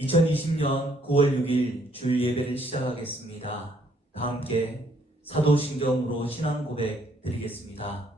2020년 9월 6일 주일 예배를 시작하겠습니다. 다 함께 사도신경으로 신앙 고백 드리겠습니다.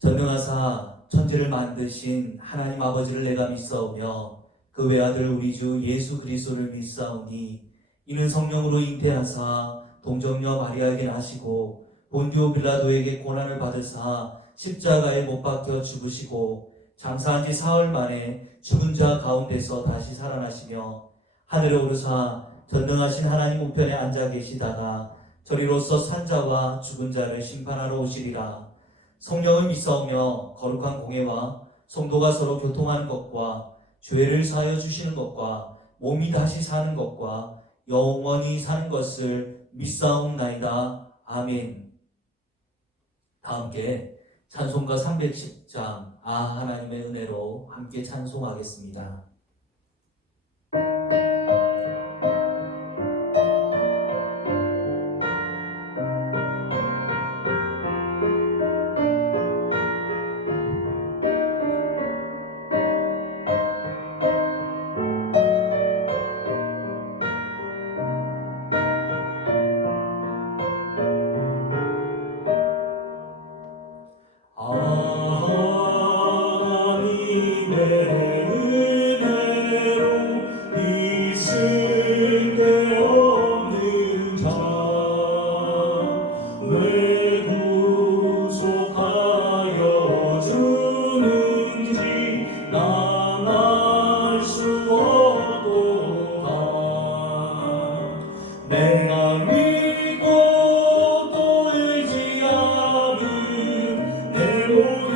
전능하사 천지를 만드신 하나님 아버지를 내가 믿사오며 그 외아들 우리 주 예수 그리스도를 믿사오니 이는 성령으로 잉태하사 동정녀 마리아에게 나시고 본디오 빌라도에게 고난을 받으사 십자가에 못 박혀 죽으시고 장사한 지 사흘 만에 죽은 자 가운데서 다시 살아나시며 하늘에 오르사 전능하신 하나님 우편에 앉아 계시다가 저리로서 산자와 죽은 자를 심판하러 오시리라. 성령을 믿사오며 거룩한 공예와 성도가 서로 교통하는 것과 죄를 사하여 주시는 것과 몸이 다시 사는 것과 영원히 사는 것을 믿사옵나이다. 아멘. 다 함께 찬송가 310장 하나님의 은혜로 함께 찬송하겠습니다. 내가 믿고 또 의지하는 내 모든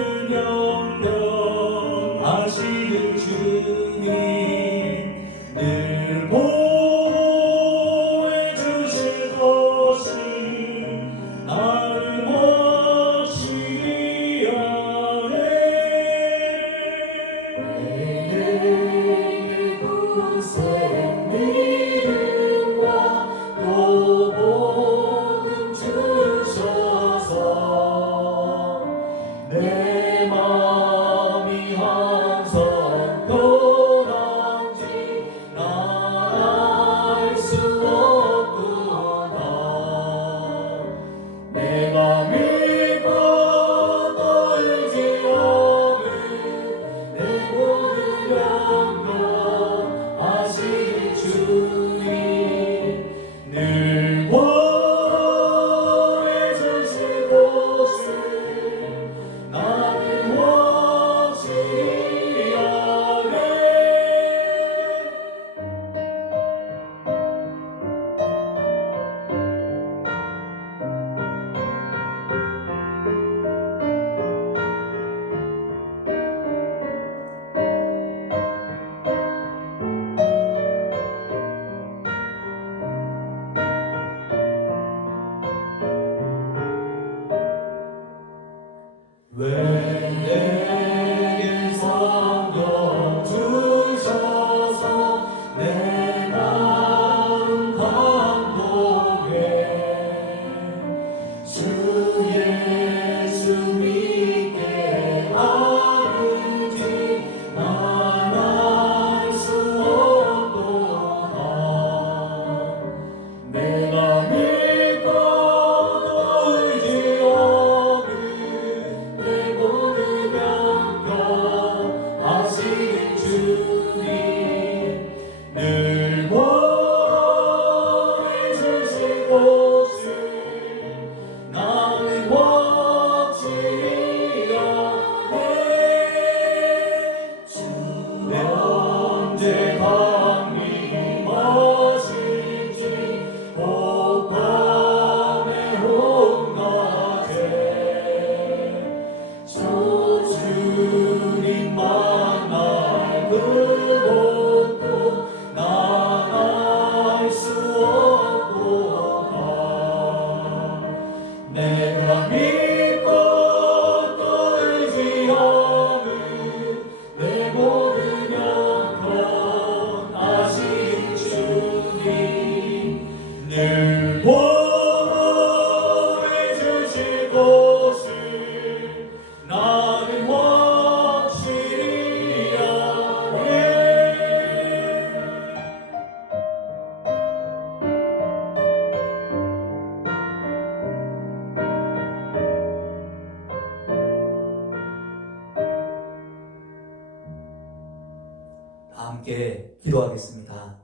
함께 기도하겠습니다.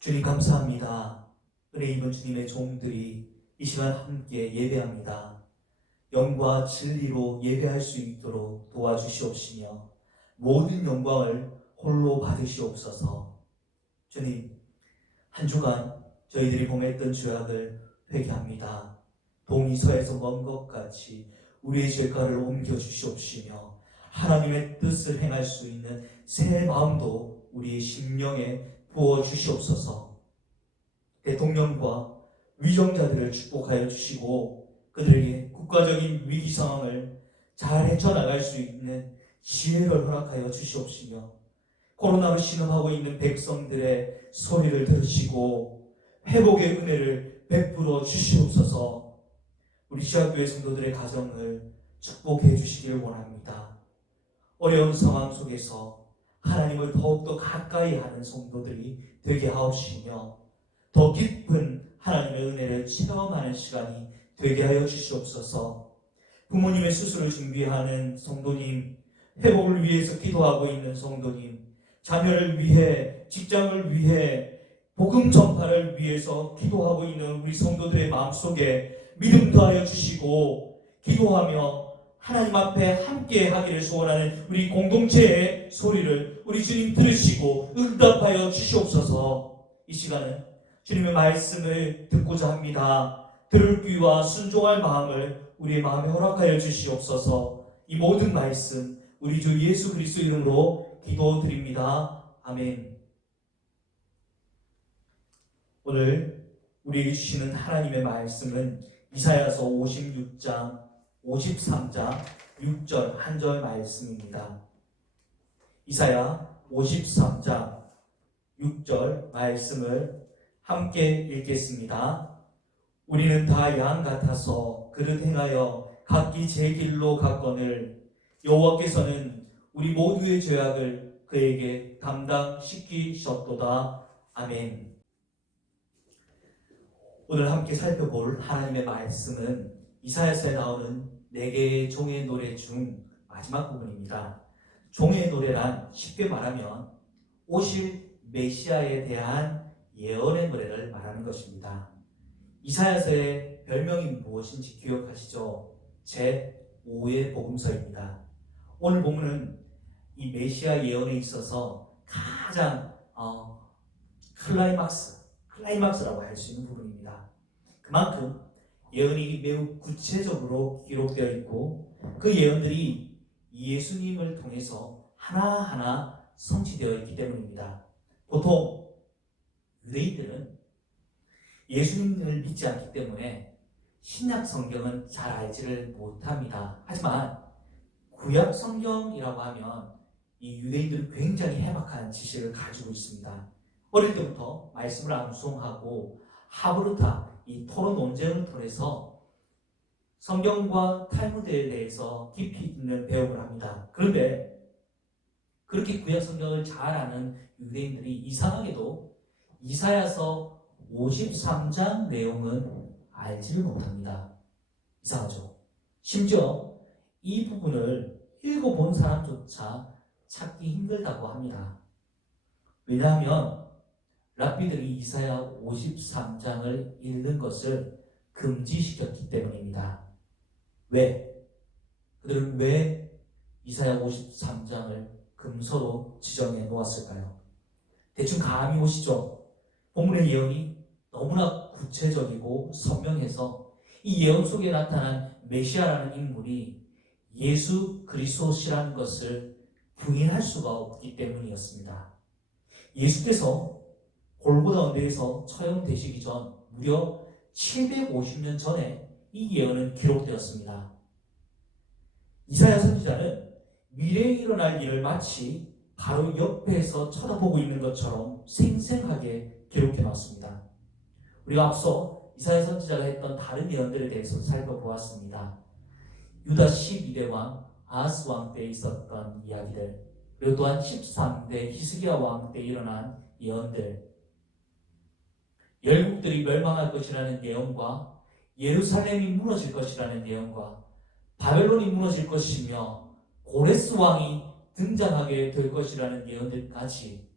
주님 감사합니다. 은혜 입은 주님의 종들이 이 시간 함께 예배합니다. 영과 진리로 예배할 수 있도록 도와주시옵시며 모든 영광을 홀로 받으시옵소서. 주님, 한 주간 저희들이 범했던 죄악을 회개합니다. 동이 서에서 먼 것 같이 우리의 죄가를 옮겨주시옵시며 하나님의 뜻을 행할 수 있는 새 마음도 우리의 심령에 부어주시옵소서. 대통령과 위정자들을 축복하여 주시고 그들에게 국가적인 위기 상황을 잘 헤쳐나갈 수 있는 지혜를 허락하여 주시옵시며 코로나로 신음하고 있는 백성들의 소리를 들으시고 회복의 은혜를 베풀어 주시옵소서. 우리 시학교회 성도들의 가정을 축복해 주시기를 원합니다. 어려운 상황 속에서 하나님을 더욱더 가까이 하는 성도들이 되게 하옵시며 더 깊은 하나님의 은혜를 체험하는 시간이 되게 하여 주시옵소서. 부모님의 수술을 준비하는 성도님, 회복을 위해서 기도하고 있는 성도님, 자녀를 위해, 직장을 위해, 복음 전파를 위해서 기도하고 있는 우리 성도들의 마음속에 믿음 더하여 주시고 기도하며 하나님 앞에 함께 하기를 소원하는 우리 공동체의 소리를 우리 주님 들으시고 응답하여 주시옵소서. 이 시간은 주님의 말씀을 듣고자 합니다. 들을 귀와 순종할 마음을 우리의 마음에 허락하여 주시옵소서. 이 모든 말씀 우리 주 예수 그리스도 이름으로 기도드립니다. 아멘. 오늘 우리에게 주시는 하나님의 말씀은 이사야서 56장 53장 6절 한 절 말씀입니다. 이사야 53장 6절 말씀을 함께 읽겠습니다. 우리는 다 양 같아서 그릇 행하여 각기 제 길로 갔거늘 여호와께서는 우리 모두의 죄악을 그에게 감당시키셨도다. 아멘. 오늘 함께 살펴볼 하나님의 말씀은 이사야서에 나오는 4개의 종의 노래 중 마지막 부분입니다. 종의 노래란 쉽게 말하면 오실 메시아에 대한 예언의 노래를 말하는 것입니다. 이사야서의 별명이 무엇인지 기억하시죠? 제5의 복음서입니다. 오늘 본문은 이 메시아 예언에 있어서 가장 클라이막스라고 할 수 있는 부분입니다. 그만큼 예언이 매우 구체적으로 기록되어 있고 그 예언들이 예수님을 통해서 하나하나 성취되어 있기 때문입니다. 보통 유대인들은 예수님을 믿지 않기 때문에 신약 성경은 잘 알지를 못합니다. 하지만 구약 성경이라고 하면 이 유대인들은 굉장히 해박한 지식을 가지고 있습니다. 어릴 때부터 말씀을 암송하고 하브루타, 이 토론 논쟁을 통해서 성경과 탈무드에 대해서 깊이 있는 배움을 합니다. 그런데 그렇게 구약 성경을 잘 아는 유대인들이 이상하게도 이사야서 53장 내용은 알지를 못합니다. 이상하죠? 심지어 이 부분을 읽어본 사람조차 찾기 힘들다고 합니다. 왜냐하면 랍비들이 이사야 53장을 읽는 것을 금지시켰기 때문입니다. 왜? 그들은 왜 이사야 53장을 금서로 지정해 놓았을까요? 대충 감이 오시죠? 본문의 예언이 너무나 구체적이고 선명해서 이 예언 속에 나타난 메시아라는 인물이 예수 그리스도시라는 것을 부인할 수가 없기 때문이었습니다. 예수께서 골고다 언덕에서 처형되시기 전 무려 750년 전에 이 예언은 기록되었습니다. 이사야 선지자는 미래에 일어날 일을 마치 바로 옆에서 쳐다보고 있는 것처럼 생생하게 기록해 놨습니다. 우리가 앞서 이사야 선지자가 했던 다른 예언들에 대해서 살펴보았습니다. 유다 12대 왕 아하스 왕 때 있었던 이야기들, 그리고 또한 13대 히스기야 왕 때 일어난 예언들, 열국들이 멸망할 것이라는 내용과 예루살렘이 무너질 것이라는 내용과 바벨론이 무너질 것이며 고레스 왕이 등장하게 될 것이라는 예언들까지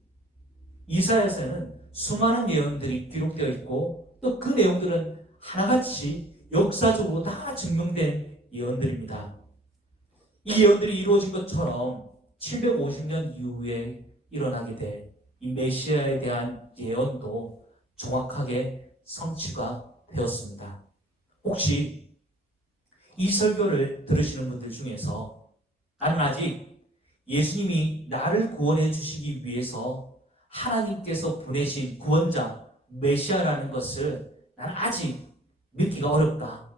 이사야서에는 수많은 예언들이 기록되어 있고 또 그 내용들은 하나같이 역사적으로 다 증명된 예언들입니다. 이 예언들이 이루어진 것처럼 750년 이후에 일어나게 될 이 메시아에 대한 예언도 정확하게 성취가 되었습니다. 혹시 이 설교를 들으시는 분들 중에서 나는 아직 예수님이 나를 구원해 주시기 위해서 하나님께서 보내신 구원자 메시아라는 것을 나는 아직 믿기가 어렵다,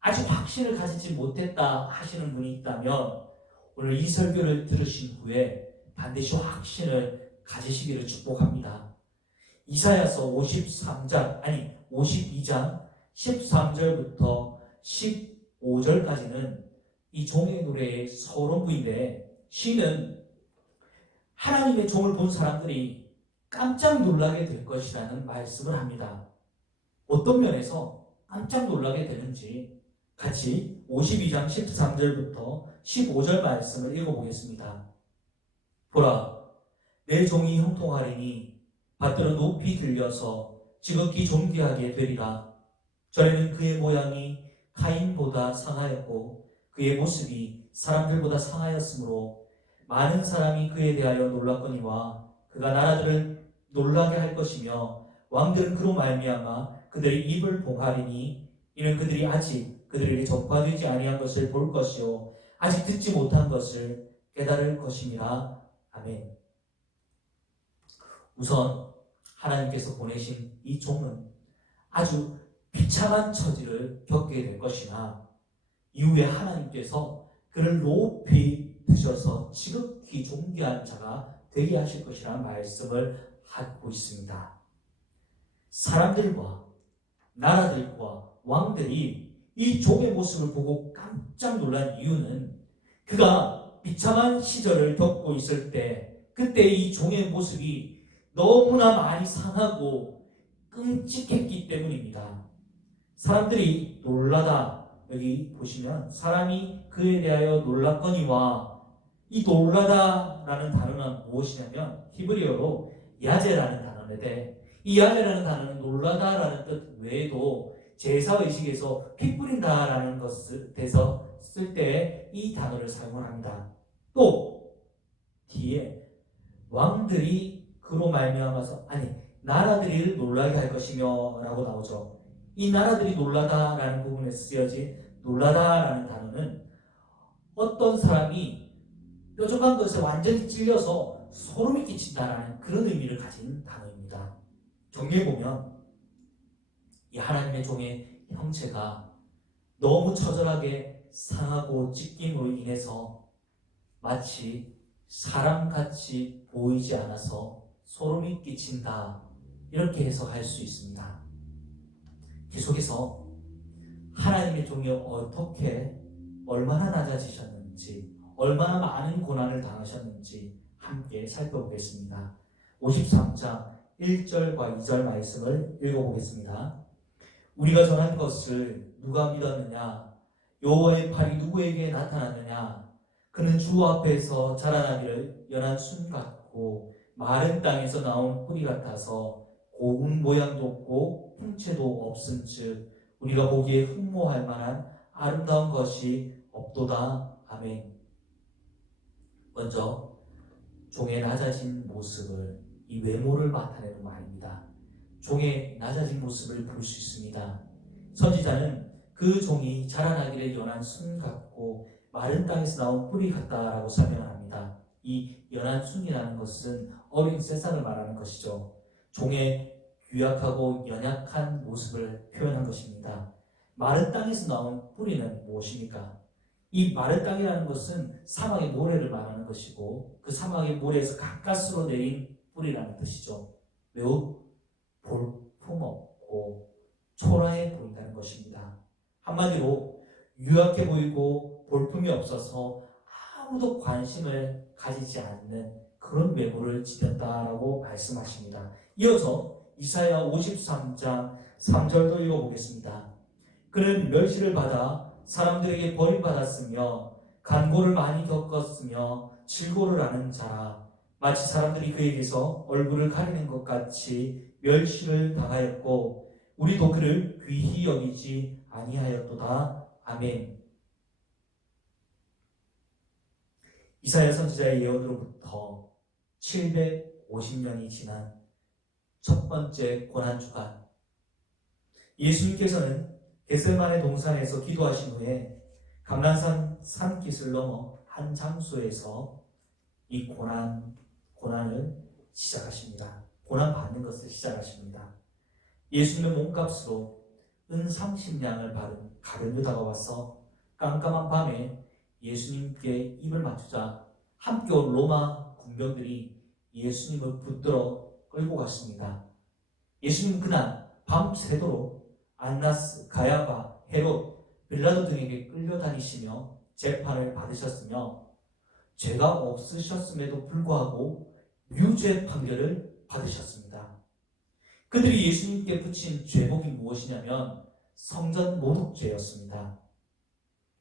아직 확신을 가지지 못했다 하시는 분이 있다면 오늘 이 설교를 들으신 후에 반드시 확신을 가지시기를 축복합니다. 이사야서 52장 13절부터 15절까지는 이 종의 노래의 서론부인데, 시는 하나님의 종을 본 사람들이 깜짝 놀라게 될 것이라는 말씀을 합니다. 어떤 면에서 깜짝 놀라게 되는지 같이 52장 13절부터 15절 말씀을 읽어보겠습니다. 보라, 내 종이 형통하리니 밭들은 높이 들려서 지극히 존귀하게 되리라. 전에는 그의 모양이 카인보다 상하였고 그의 모습이 사람들보다 상하였으므로 많은 사람이 그에 대하여 놀랐거니와 그가 나라들을 놀라게 할 것이며 왕들은 그로 말미암아 그들의 입을 봉하리니 이는 그들이 아직 그들에게 전파되지 아니한 것을 볼 것이요 아직 듣지 못한 것을 깨달을 것임이라. 아멘. 우선 하나님께서 보내신 이 종은 아주 비참한 처지를 겪게 될 것이나 이후에 하나님께서 그를 높이 드셔서 지극히 존귀한 자가 되게 하실 것이라는 말씀을 하고 있습니다. 사람들과 나라들과 왕들이 이 종의 모습을 보고 깜짝 놀란 이유는 그가 비참한 시절을 겪고 있을 때 그때 이 종의 모습이 너무나 많이 상하고 끔찍했기 때문입니다. 사람들이 놀라다, 여기 보시면 사람이 그에 대하여 놀랐거니와, 이 놀라다라는 단어는 무엇이냐면 히브리어로 야제라는 단어인데, 이 야제라는 단어는 놀라다라는 뜻 외에도 제사의식에서 피 뿌린다라는 것에서 쓸 때 이 단어를 사용을 합니다. 또 뒤에 왕들이 그로 말미암아서, 나라들이 놀라게 할 것이며 라고 나오죠. 이 나라들이 놀라다라는 부분에 쓰여진 놀라다라는 단어는 어떤 사람이 뾰족한 것에 완전히 찔려서 소름이 끼친다라는 그런 의미를 가진 단어입니다. 정리해 보면 이 하나님의 종의 형체가 너무 처절하게 상하고 찢김으로 인해서 마치 사람같이 보이지 않아서 소름이 끼친다, 이렇게 해석할 수 있습니다. 계속해서 하나님의 종이 어떻게 얼마나 낮아지셨는지, 얼마나 많은 고난을 당하셨는지 함께 살펴보겠습니다. 53장 1절과 2절 말씀을 읽어보겠습니다. 우리가 전한 것을 누가 믿었느냐? 여호와의 팔이 누구에게 나타났느냐? 그는 주 앞에서 자라나기를 연한 순 같고 마른 땅에서 나온 뿌리 같아서 고운 모양도 없고 형체도 없은즉 우리가 보기에 흠모할 만한 아름다운 것이 없도다. 아멘. 먼저 종의 낮아진 모습을, 이 외모를 나타내는 말입니다. 종의 낮아진 모습을 볼 수 있습니다. 선지자는 그 종이 자라나기를 연한 순 같고 마른 땅에서 나온 뿌리 같다라고 설명을 합니다. 이 연한 순이라는 것은 어린 세상을 말하는 것이죠. 종의 유약하고 연약한 모습을 표현한 것입니다. 마른 땅에서 나온 뿌리는 무엇입니까? 이 마른 땅이라는 것은 사막의 모래를 말하는 것이고 그 사막의 모래에서 가까스로 내린 뿌리라는 뜻이죠. 매우 볼품없고 초라해 보인다는 것입니다. 한마디로 유약해 보이고 볼품이 없어서 아무도 관심을 가지지 않는 그런 외모를 지녔다라고 말씀하십니다. 이어서 이사야 53장 3절도 읽어보겠습니다. 그는 멸시를 받아 사람들에게 버림받았으며 간고를 많이 겪었으며 질고를 아는 자라. 마치 사람들이 그에게서 얼굴을 가리는 것 같이 멸시를 당하였고 우리도 그를 귀히 여기지 아니하였도다. 아멘. 이사야 선지자의 예언으로부터 750년이 지난 첫 번째 고난주간, 예수님께서는 겟세마네 동산에서 기도하신 후에 감람산 산깃을 넘어 한 장소에서 이 고난을 시작하십니다. 고난받는 것을 시작하십니다. 예수님은 몸값으로 은 30냥을 받은 가룟 유다가 와서 깜깜한 밤에 예수님께 입을 맞추자 함께 온 로마 군병들이 예수님을 붙들어 끌고 갔습니다. 예수님은 그날 밤새도록 안나스, 가야바, 헤롯, 빌라도 등에게 끌려다니시며 재판을 받으셨으며 죄가 없으셨음에도 불구하고 유죄 판결을 받으셨습니다. 그들이 예수님께 붙인 죄목이 무엇이냐면 성전 모독죄였습니다.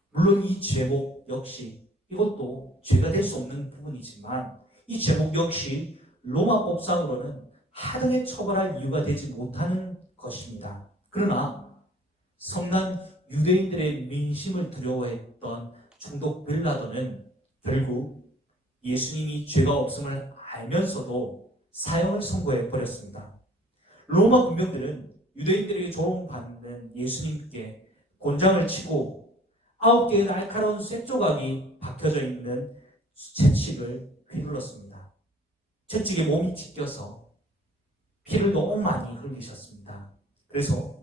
물론 이 죄목 역시 이것도 죄가 될 수 없는 부분이지만 이 죄목 역시 로마 법상으로는 하등에 처벌할 이유가 되지 못하는 것입니다. 그러나 성난 유대인들의 민심을 두려워했던 총독 빌라도는 결국 예수님이 죄가 없음을 알면서도 사형을 선고해버렸습니다. 로마 군병들은 유대인들에게 조롱받는 예수님께 곤장을 치고 9개의 날카로운 쇠조각이 박혀져 있는 채찍을 휘둘렀습니다. 채찍에 몸이 찢겨서 피를 너무 많이 흘리셨습니다. 그래서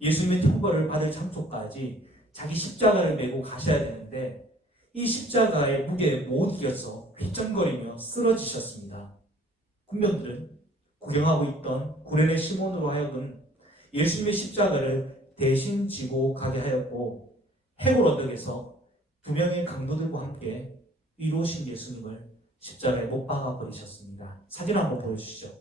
예수님의 형벌을 받을 장소까지 자기 십자가를 메고 가셔야 되는데 이 십자가의 무게에 못 이겨서 휘청거리며 쓰러지셨습니다. 군병들은 구경하고 있던 구레네 시몬으로 하여금 예수님의 십자가를 대신 지고 가게 하였고 해골 언덕에서 2명의 강도들과 함께 위로오신 예수님을 십자가에 못 박아 버리셨습니다. 사진 한번 보여주시죠.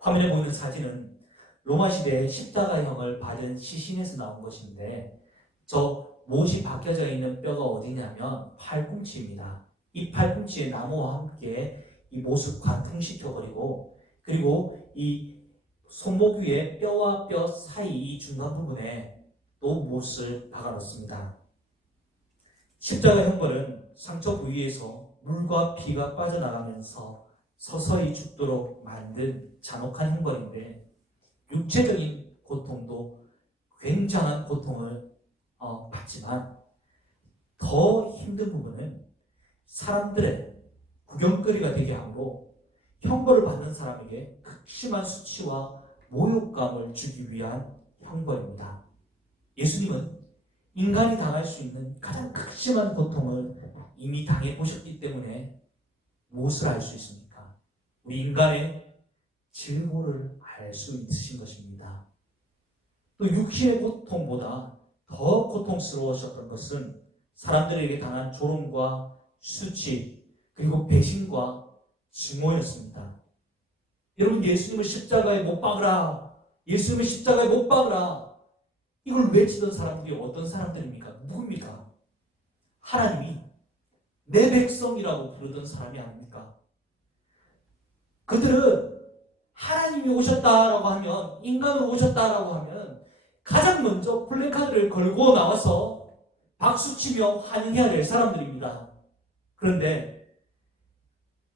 화면에 보이는 사진은 로마 시대에 십자가형을 받은 시신에서 나온 것인데 저 못이 박혀져 있는 뼈가 어디냐면 팔꿈치입니다. 이 팔꿈치에 나무와 함께 이 못을 관통시켜버리고 그리고 이 손목 위에 뼈와 뼈 사이 이 중간 부분에 또 못을 박아놓습니다. 십자가 형벌은 상처 부위에서 물과 피가 빠져나가면서 서서히 죽도록 만든 잔혹한 형벌인데 육체적인 고통도 굉장한 고통을 받지만 더 힘든 부분은 사람들의 구경거리가 되게 하고 형벌을 받는 사람에게 극심한 수치와 모욕감을 주기 위한 형벌입니다. 예수님은 인간이 당할 수 있는 가장 극심한 고통을 이미 당해보셨기 때문에 무엇을 알 수 있습니까? 우리 인간의 질고를 알 수 있으신 것입니다. 또 육신의 고통보다 더 고통스러우셨던 것은 사람들에게 당한 조롱과 수치 그리고 배신과 증오였습니다. 여러분 예수님을 십자가에 못 박으라, 예수님을 십자가에 못 박으라 이걸 외치던 사람들이 어떤 사람들입니까? 누굽니까? 하나님이 내 백성이라고 부르던 사람이 아닙니까? 그들은 하나님이 오셨다라고 하면, 인간으로 오셨다라고 하면 가장 먼저 플래카드를 걸고 나와서 박수치며 환영해야 될 사람들입니다. 그런데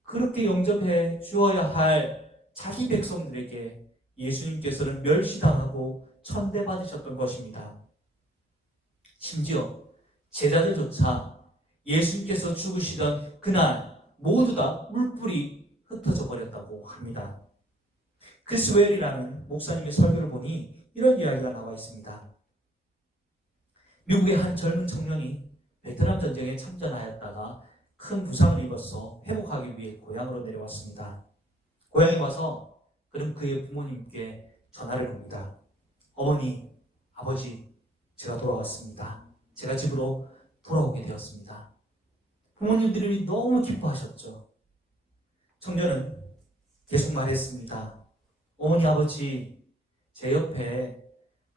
그렇게 영접해 주어야 할 자기 백성들에게 예수님께서는 멸시당하고 천대받으셨던 것입니다. 심지어 제자들조차 예수님께서 죽으시던 그날 모두 다 물불이 흩어져 버렸다고 합니다. 크리스웰이라는 목사님의 설교를 보니 이런 이야기가 나와 있습니다. 미국의 한 젊은 청년이 베트남 전쟁에 참전하였다가 큰 부상을 입어서 회복하기 위해 고향으로 내려왔습니다. 고향에 와서 그는 그의 부모님께 전화를 겁니다. 어머니, 아버지, 제가 돌아왔습니다. 제가 집으로 돌아오게 되었습니다. 부모님들이 너무 기뻐하셨죠. 청년은 계속 말했습니다. 어머니, 아버지, 제 옆에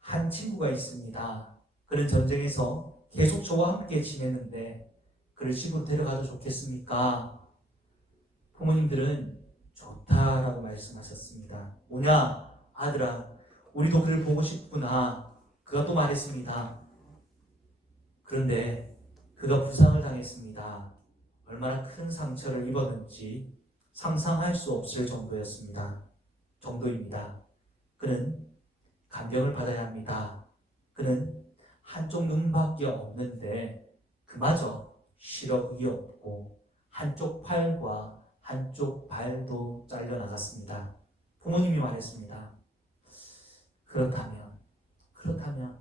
한 친구가 있습니다. 그는 전쟁에서 계속 저와 함께 지냈는데 그를 집으로 데려가도 좋겠습니까? 부모님들은 좋다라고 말씀하셨습니다. 뭐냐? 아들아, 우리도 그를 보고 싶구나. 그가 또 말했습니다. 그런데 그가 부상을 당했습니다. 얼마나 큰 상처를 입었는지 상상할 수 없을 정도입니다. 그는 간병을 받아야 합니다. 그는 한쪽 눈밖에 없는데 그마저 시력이 없고 한쪽 팔과 한쪽 발도 잘려나갔습니다. 부모님이 말했습니다. 그렇다면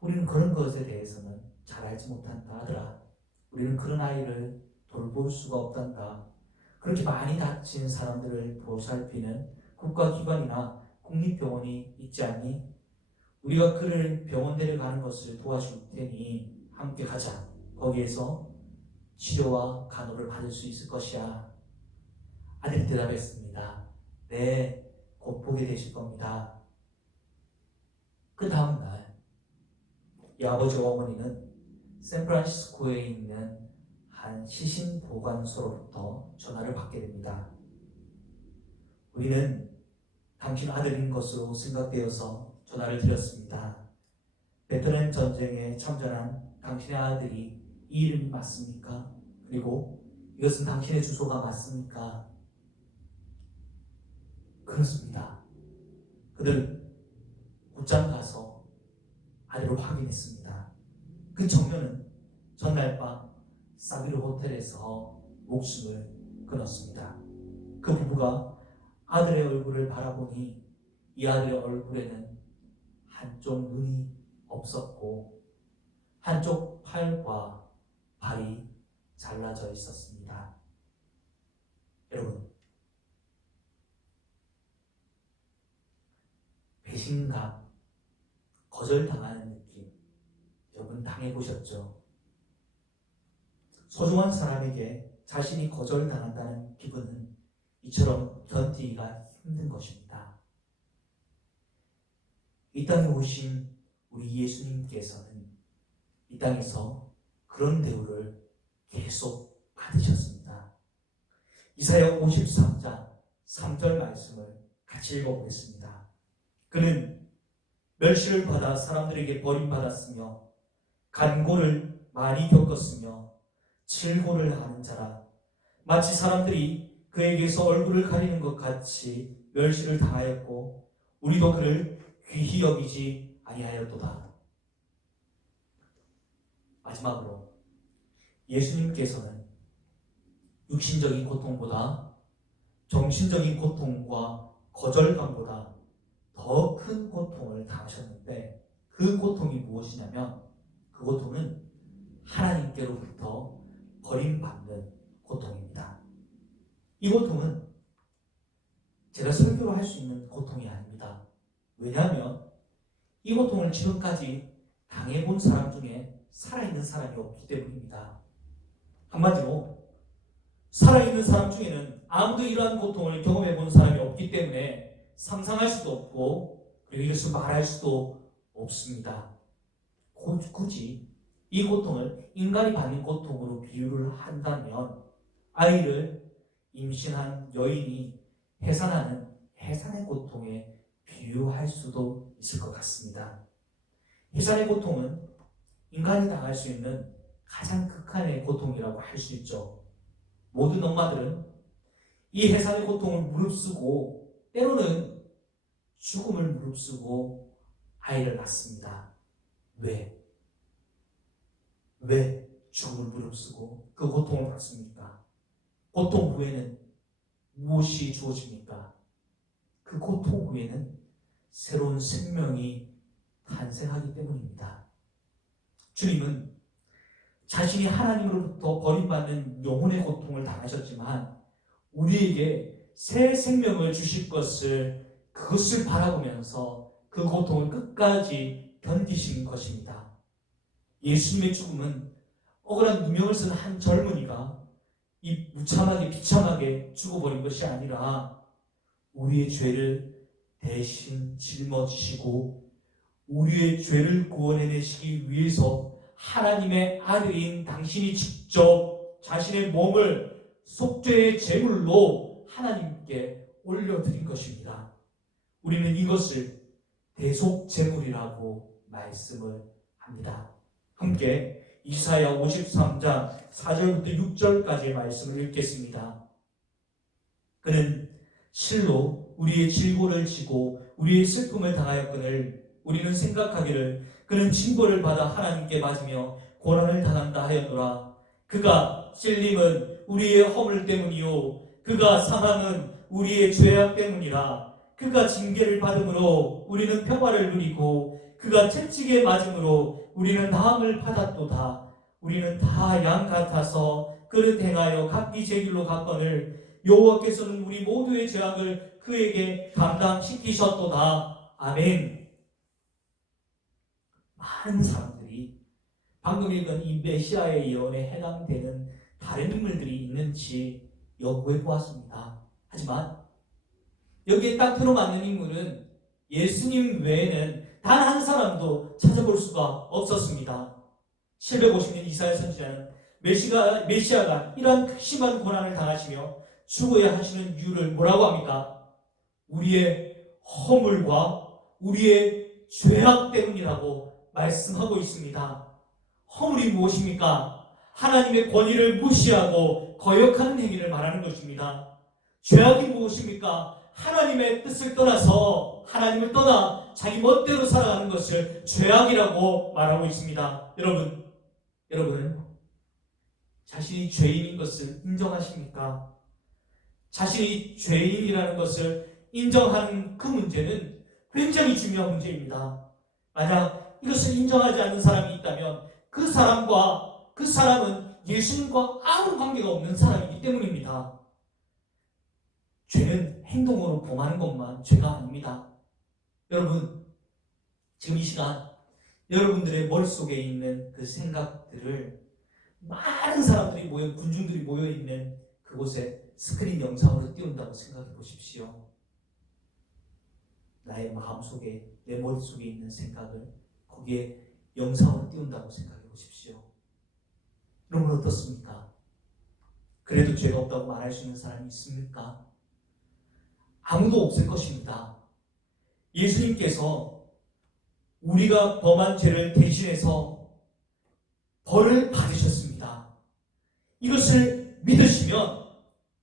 우리는 그런 것에 대해서는 잘 알지 못한다 아들아. 우리는 그런 아이를 돌볼 수가 없단다. 그렇게 많이 다친 사람들을 보살피는 국가기관이나 국립병원이 있지 않니? 우리가 그를 병원 데려가는 것을 도와줄 테니 함께 가자. 거기에서 치료와 간호를 받을 수 있을 것이야. 아들이 대답했습니다. 네, 곧 보게 되실 겁니다. 그 다음 날, 이 아버지와 어머니는 샌프란시스코에 있는 한 시신보관소로부터 전화를 받게 됩니다. 우리는 당신 아들인 것으로 생각되어서 전화를 드렸습니다. 베트남 전쟁에 참전한 당신의 아들이 이 이름이 맞습니까? 그리고 이것은 당신의 주소가 맞습니까? 그렇습니다. 그들 곧장 가서 아들을 확인했습니다. 그 청년은 전날 밤 사비르 호텔에서 목숨을 끊었습니다. 그 부부가 아들의 얼굴을 바라보니 이 아들의 얼굴에는 한쪽 눈이 없었고 한쪽 팔과 발이 잘라져 있었습니다. 여러분, 배신감, 거절당하는 느낌, 여러분 당해보셨죠? 소중한 사람에게 자신이 거절당한다는 기분은 이처럼 견디기가 힘든 것입니다. 이 땅에 오신 우리 예수님께서는 이 땅에서 그런 대우를 계속 받으셨습니다. 이사야 53장 3절 말씀을 같이 읽어보겠습니다. 그는 멸시를 받아 사람들에게 버림받았으며 간고를 많이 겪었으며 질고를 하는 자라. 마치 사람들이 그에게서 얼굴을 가리는 것 같이 멸시를 당하였고 우리도 그를 귀히 여기지 아니하였도다. 마지막으로 예수님께서는 육신적인 고통보다 정신적인 고통과 거절감보다 더 큰 고통을 당하셨는데 그 고통이 무엇이냐면 그 고통은 하나님께로부터 버림받는 고통입니다. 이 고통은 제가 설교로 할 수 있는 고통이 아닙니다. 왜냐하면 이 고통을 지금까지 당해본 사람 중에 살아있는 사람이 없기 때문입니다. 한마디로 살아있는 사람 중에는 아무도 이러한 고통을 경험해본 사람이 없기 때문에 상상할 수도 없고 그리고 이것을 말할 수도 없습니다. 굳이 이 고통을 인간이 받는 고통으로 비유를 한다면 아이를 임신한 여인이 해산하는 해산의 고통에 비유할 수도 있을 것 같습니다. 해산의 고통은 인간이 당할 수 있는 가장 극한의 고통이라고 할 수 있죠. 모든 엄마들은 이 해산의 고통을 무릅쓰고 때로는 죽음을 무릅쓰고 아이를 낳습니다. 왜 죽음을 무릅쓰고 그 고통을 받습니까? 고통 후에는 무엇이 주어집니까? 그 고통 후에는 새로운 생명이 탄생하기 때문입니다. 주님은 자신이 하나님으로부터 버림받는 영혼의 고통을 당하셨지만 우리에게 새 생명을 주실 그것을 바라보면서 그 고통을 끝까지 견디신 것입니다. 예수님의 죽음은 억울한 누명을 쓴 한 젊은이가 이 무참하게 비참하게 죽어버린 것이 아니라 우리의 죄를 대신 짊어지시고 우리의 죄를 구원해내시기 위해서 하나님의 아들인 당신이 직접 자신의 몸을 속죄의 제물로 하나님께 올려드린 것입니다. 우리는 이것을 대속제물이라고 말씀을 합니다. 함께 이사야 53장 4절부터 6절까지의 말씀을 읽겠습니다. 그는 실로 우리의 질고를 지고 우리의 슬픔을 당하였거늘 우리는 생각하기를 그는 징벌을 받아 하나님께 맞으며 고난을 당한다 하였노라. 그가 찔림은 우리의 허물 때문이요 그가 상함은 우리의 죄악 때문이라. 그가 징계를 받음으로 우리는 평화를 누리고 그가 채찍에 맞음으로 우리는 나음을 받았도다. 우리는 다 양 같아서 그릇 행하여 각기 제 길로 갔거늘 여호와께서는 우리 모두의 죄악을 그에게 감당시키셨도다. 아멘. 많은 사람들이 방금 읽은 이 메시아의 예언에 해당되는 다른 인물들이 있는지 연구해 보았습니다. 하지만 여기에 딱 들어맞는 인물은 예수님 외에는 단 한 사람도 찾아볼 수가 없었습니다. 실제 보시면 이사야 선지자는 메시아가 이러한 극심한 고난을 당하시며 죽어야 하시는 이유를 뭐라고 합니까? 우리의 허물과 우리의 죄악 때문이라고 말씀하고 있습니다. 허물이 무엇입니까? 하나님의 권위를 무시하고 거역하는 행위를 말하는 것입니다. 죄악이 무엇입니까? 하나님의 뜻을 떠나서 하나님을 떠나 자기 멋대로 살아가는 것을 죄악이라고 말하고 있습니다. 여러분은 자신이 죄인인 것을 인정하십니까? 자신이 죄인이라는 것을 인정하는 그 문제는 굉장히 중요한 문제입니다. 만약 이것을 인정하지 않는 사람이 있다면 그 사람은 예수님과 아무 관계가 없는 사람이기 때문입니다. 죄는 행동으로 범하는 것만 죄가 아닙니다. 여러분, 지금 이 시간 여러분들의 머릿속에 있는 그 생각들을 많은 사람들이 군중들이 모여있는 그곳에 스크린 영상으로 띄운다고 생각해 보십시오. 나의 마음속에, 내 머릿속에 있는 생각을 거기에 영상으로 띄운다고 생각해 보십시오. 여러분 어떻습니까? 그래도 죄가 없다고 말할 수 있는 사람이 있습니까? 아무도 없을 것입니다. 예수님께서 우리가 범한 죄를 대신해서 벌을 받으셨습니다. 이것을 믿으시면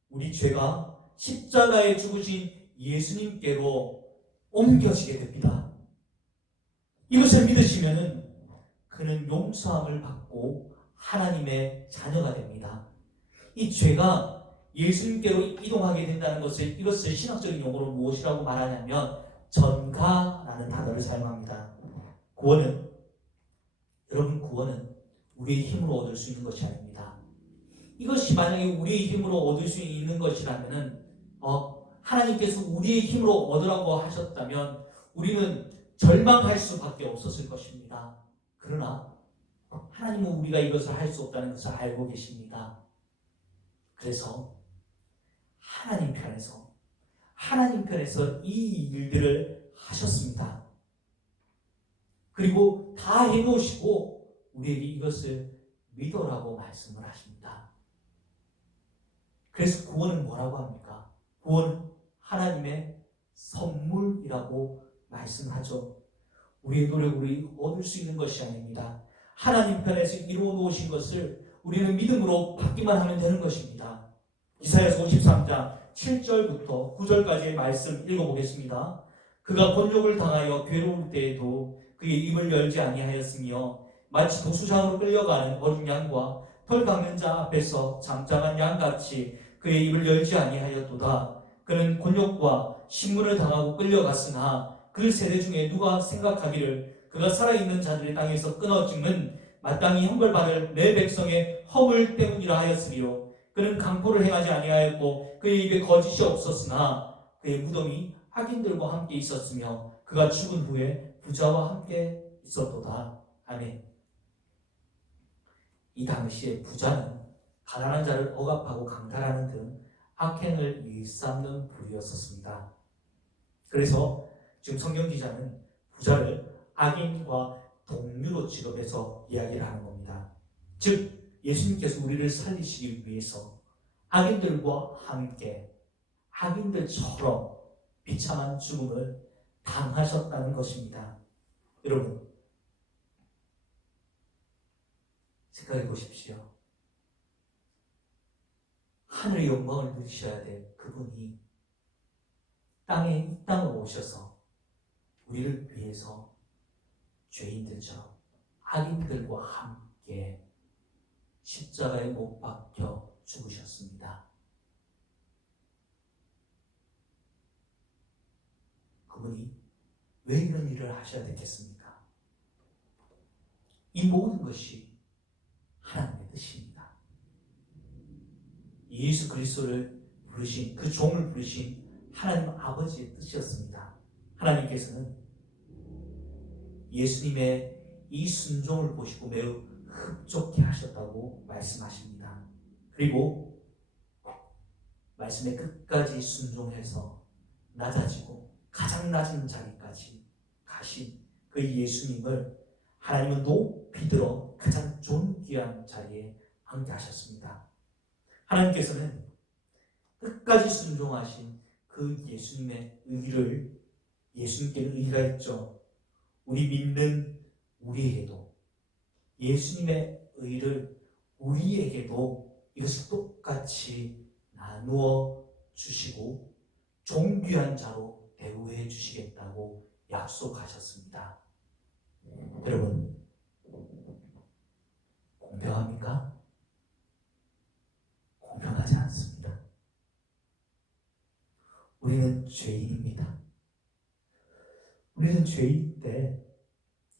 우리 죄가 십자가에 죽으신 예수님께로 옮겨지게 됩니다. 이것을 믿으시면 그는 용서함을 받고 하나님의 자녀가 됩니다. 이 죄가 예수님께로 이동하게 된다는 이것을 신학적인 용어로 무엇이라고 말하냐면 전가라는 단어를 사용합니다. 구원은 우리의 힘으로 얻을 수 있는 것이 아닙니다. 이것이 만약에 우리의 힘으로 얻을 수 있는 것이라면 하나님께서 우리의 힘으로 얻으라고 하셨다면 우리는 절망할 수밖에 없었을 것입니다. 그러나 하나님은 우리가 이것을 할 수 없다는 것을 알고 계십니다. 그래서 하나님 편에서 이 일들을 하셨습니다. 그리고 다 해놓으시고 우리에게 이것을 믿으라고 말씀을 하십니다. 그래서 구원은 뭐라고 합니까? 구원은 하나님의 선물이라고 말씀하죠. 우리의 노력으로 얻을 수 있는 것이 아닙니다. 하나님 편에서 이루어 놓으신 것을 우리는 믿음으로 받기만 하면 되는 것입니다. 이사야서 53장 7절부터 9절까지의 말씀 읽어보겠습니다. 그가 곤욕을 당하여 괴로울 때에도 그의 입을 열지 아니하였으며 마치 도수장으로 끌려가는 어린 양과 털 깎는 자 앞에서 잠잠한 양같이 그의 입을 열지 아니하였도다. 그는 곤욕과 신문을 당하고 끌려갔으나 그 세대 중에 누가 생각하기를 그가 살아있는 자들의 땅에서 끊어짐은 마땅히 형벌받을 내 백성의 허물 때문이라 하였으리요. 그는 강포를 행하지 아니하였고 그의 입에 거짓이 없었으나 그의 무덤이 악인들과 함께 있었으며 그가 죽은 후에 부자와 함께 있었도다. 아멘. 이 당시에 부자는 가난한 자를 억압하고 강탈하는 등 악행을 일삼는 부류였었습니다. 그래서 지금 성경 기자는 부자를 악인과 동류로 취급해서 이야기를 하는 겁니다. 즉 예수님께서 우리를 살리시기 위해서 악인들과 함께 악인들처럼 비참한 죽음을 당하셨다는 것입니다. 여러분 생각해 보십시오. 하늘의 영광을 누리셔야 될 그분이 이 땅으로 오셔서 우리를 위해서 죄인들처럼 악인들과 함께 십자가에 못 박혀 죽으셨습니다. 그분이 왜 이런 일을 하셔야 되겠습니까? 이 모든 것이 하나님의 뜻입니다. 예수 그리스도를 부르신 그 종을 부르신 하나님 아버지의 뜻이었습니다. 하나님께서는 예수님의 이 순종을 보시고 매우 흡족해 하셨다고 말씀하십니다. 그리고 말씀의 끝까지 순종해서 낮아지고 가장 낮은 자리까지 가신 그 예수님을 하나님은 높이 들어 가장 존귀한 자리에 앉게 하셨습니다. 하나님께서는 끝까지 순종하신 그 예수님의 의를, 예수님께는 의가 있죠. 우리 믿는 우리에게도 예수님의 의를 우리에게도 이것을 똑같이 나누어 주시고 존귀한 자로 대우해 주시겠다고 약속하셨습니다. 여러분 공평합니까? 공평하지 않습니다. 우리는 죄인입니다. 우리는 죄인 때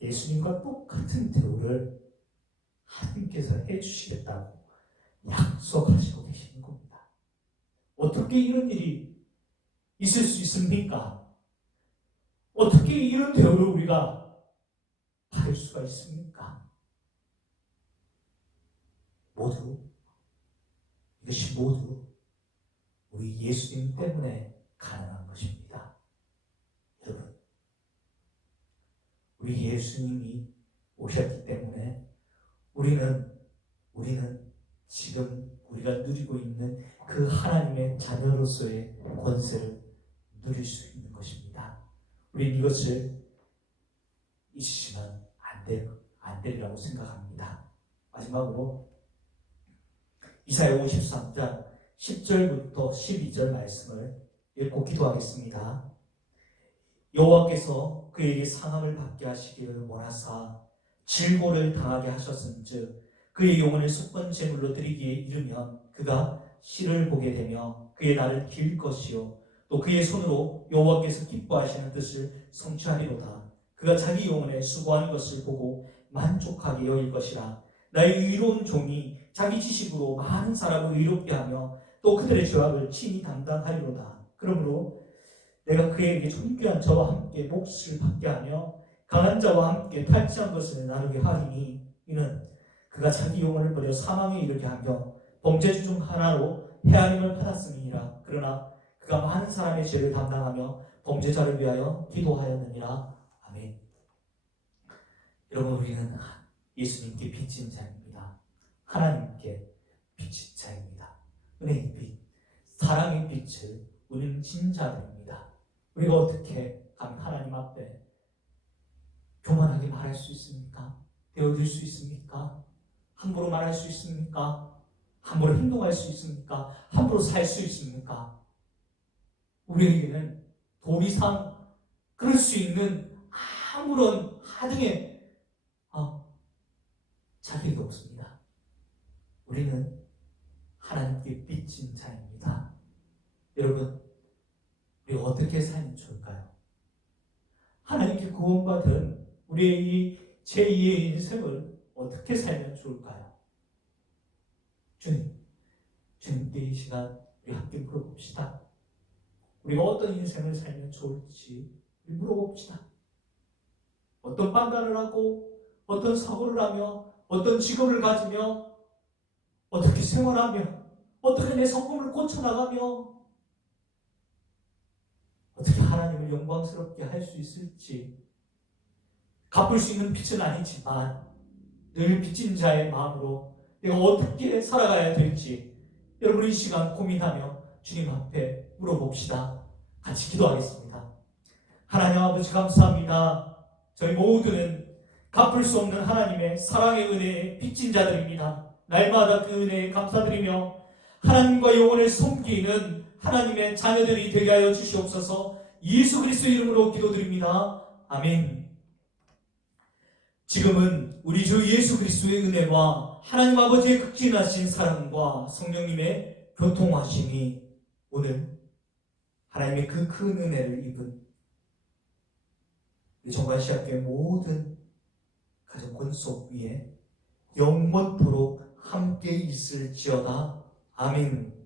예수님과 똑같은 대우를 하나님께서 해주시겠다고 약속하시고 계시는 겁니다. 어떻게 이런 일이 있을 수 있습니까? 어떻게 이런 대우를 우리가 받을 수가 있습니까? 이것이 모두 우리 예수님 때문에 가능한 것입니다. 여러분, 우리 예수님이 오셨기 때문에 우리는 지금 우리가 누리고 있는 그 하나님의 자녀로서의 권세를 누릴 수 있는 것입니다. 우리는 이것을 잊으시면 안 되리라고 생각합니다. 마지막으로 이사야 53장 10절부터 12절 말씀을 읽고 기도하겠습니다. 여호와께서 그에게 상함을 받게 하시기를 원하사 질고를 당하게 하셨은즉 그의 영혼을 속건 제물로 드리기에 이르면 그가 실을 보게 되며 그의 날을 길 것이요 또 그의 손으로 여호와께서 기뻐하시는 뜻을 성취하리로다. 그가 자기 영혼에 수고하는 것을 보고 만족하게 여길 것이라. 나의 의로운 종이 자기 지식으로 많은 사람을 의롭게 하며 또 그들의 죄악을 친히 담당하리로다. 그러므로 내가 그에게 존귀한 자와 함께 몫을 받게 하며 강한 자와 함께 탈취한 것을 나누게 하리니 이는 그가 자기 영혼을 버려 사망에 이르게 하며 범죄 중 하나로 헤아림을 받았음이니라. 그러나 그가 많은 사람의 죄를 담당하며 범죄자를 위하여 기도하였느니라. 아멘. 여러분, 우리는 예수님께 빚진 자입니다. 하나님께 빚진 자입니다. 은혜의 빛, 사랑의 빛을 우리는 진 자들입니다. 우리가 어떻게 하나님 앞에 교만하게 말할 수 있습니까? 되어질 수 있습니까? 함부로 말할 수 있습니까? 함부로 행동할 수 있습니까? 함부로 살 수 있습니까? 우리에게는 더 이상 그럴 수 있는 아무런 하등의 자격이 없습니다. 우리는 하나님께 빚진 자입니다. 여러분, 우리가 어떻게 살면 좋을까요? 하나님께 구원받은 우리의 이 제2의 인생을 어떻게 살면 좋을까요? 주님께 이 시간 우리 함께 물어봅시다. 우리가 어떤 인생을 살면 좋을지 물어봅시다. 어떤 판단을 하고 어떤 사고를 하며 어떤 직업을 가지며 어떻게 생활하며 어떻게 내 성품을 고쳐나가며 어떻게 하나님을 영광스럽게 할 수 있을지 갚을 수 있는 빚은 아니지만 늘 빚진 자의 마음으로 내가 어떻게 살아가야 될지 여러분 이 시간 고민하며 주님 앞에 물어봅시다. 같이 기도하겠습니다. 하나님 아버지 감사합니다. 저희 모두는 갚을 수 없는 하나님의 사랑의 은혜에 빚진 자들입니다. 날마다 그 은혜에 감사드리며 하나님과 영혼을 섬기는 하나님의 자녀들이 되게 하여 주시옵소서. 예수 그리스도 이름으로 기도드립니다. 아멘. 지금은 우리 주 예수 그리스도의 은혜와 하나님 아버지의 극진하신 사랑과 성령님의 교통하심이 오늘 하나님의 그 큰 은혜를 입은 우리 정관시학교의 모든 가정 권속 위에 영원토록 함께 있을지어다. 아멘.